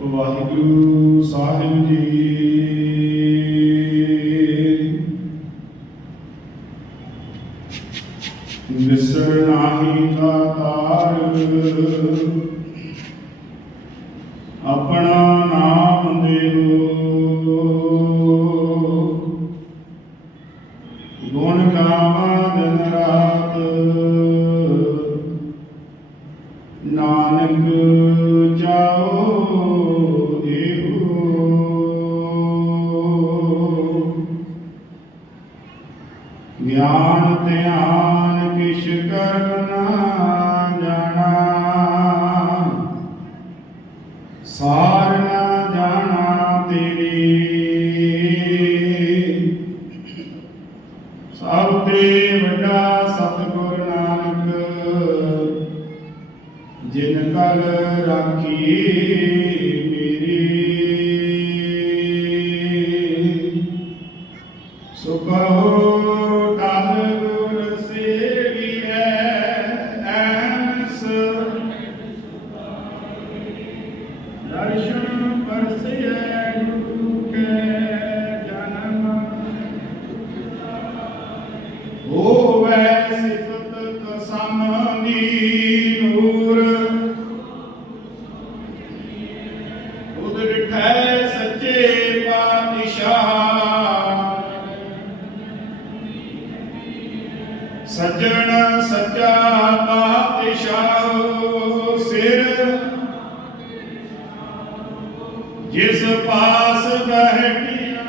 ਵਾਹਿਗੁਰੂ ਸਾਹਿਬ ਜੀ। ਵਿਸਰ ਨਾਹੀ ਤਾਰ ਆਪਣਾ ਨਾਮ ਦੇਵੋ। ਜਾਓ ਇਹੋ ਗਿਆਨ ਧਿਆਨ ਕਿਛ ਕਰਮ ਨਾ ਜਾਣਾ। ਸਾਰ ਨਾ ਜਾਣਾ ਤੇਰੀ। ਸਭ ਤੇ ਵੱਡਾ ਸਤਿਗੁਰ ਨਾ ਜਿਨ ਕਲ ਰਾਖੀ ਮੇਰੀ ਸੱਜਣ ਸੱਚਾ ਪਾਤਸ਼ਾਹ ਸਿਰ। ਜਿਸ ਪਾਸ ਬਹਿਟੀਆਂ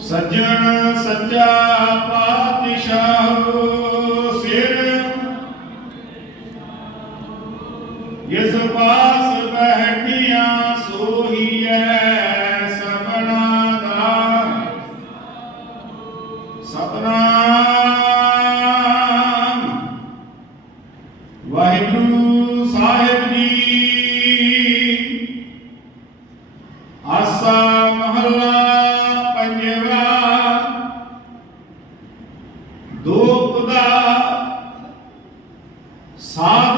ਸੱਜਣ ਸੱਚਾ ਆਸਾ ਮਹੱਲਾ ਪੰਜਵਾ। ਦੁਖ ਦਾ ਸਾਧੂ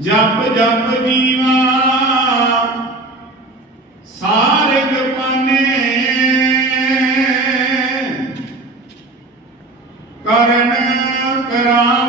ਜਪ ਜਪ ਜੀਵਾ ਸਾਰਗ ਪਾਨੇ ਕਰਨ ਕਰਾਵਣ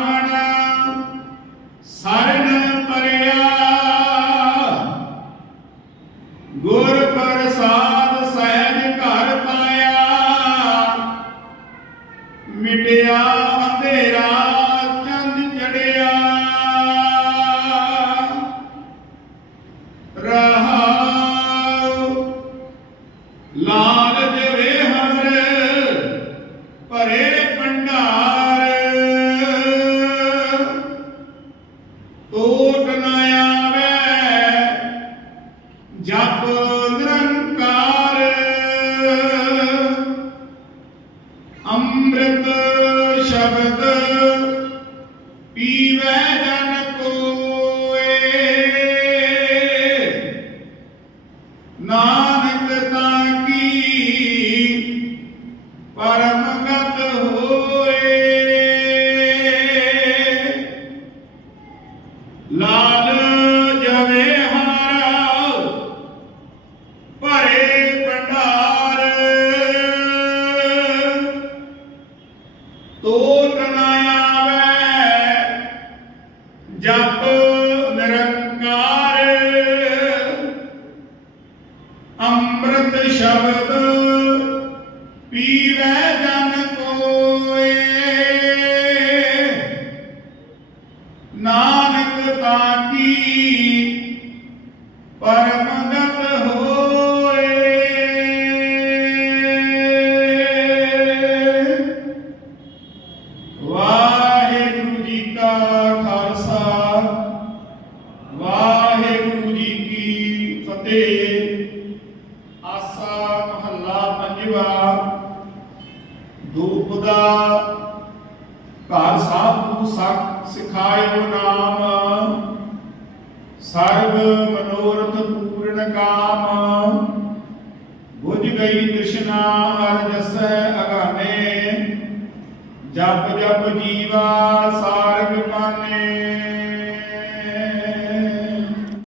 ਅੰਮ੍ਰਿਤ ਸ਼ਬਦ ਪੀਵੇ ਜਨ ਕੋਏ। ਨਾਨਕ ਤਾਂ ਕੀ ਪਰਮ ਗਤ ਹੋਏ। ਲਾਲ ਦੁਖ ਨਾ ਜਪ ਨਿਰੰਕਾਰ। ਅੰਮ੍ਰਿਤ ਸ਼ਬਦ ਪੀਵੇ ਜਨ ਕੋਏ। ਨਾਨਕ ਤਾਂ ਪਰਮ ਘਰ ਸਾਧੂ ਸਖ ਸਿਖਾਇਓ ਨਾਮ। ਸਰਬ ਮਨੋਰਥ ਪੂਰਨ ਕਾਮ। ਬੁਝ ਗਈ ਤ੍ਰਿਸ਼ਨਾ ਹਰ ਜਸੈ ਅਗਾਨੇ। ਜਪ ਜਪ ਜੀਵਾ ਸਾਰਗ ਮਾਨੇ।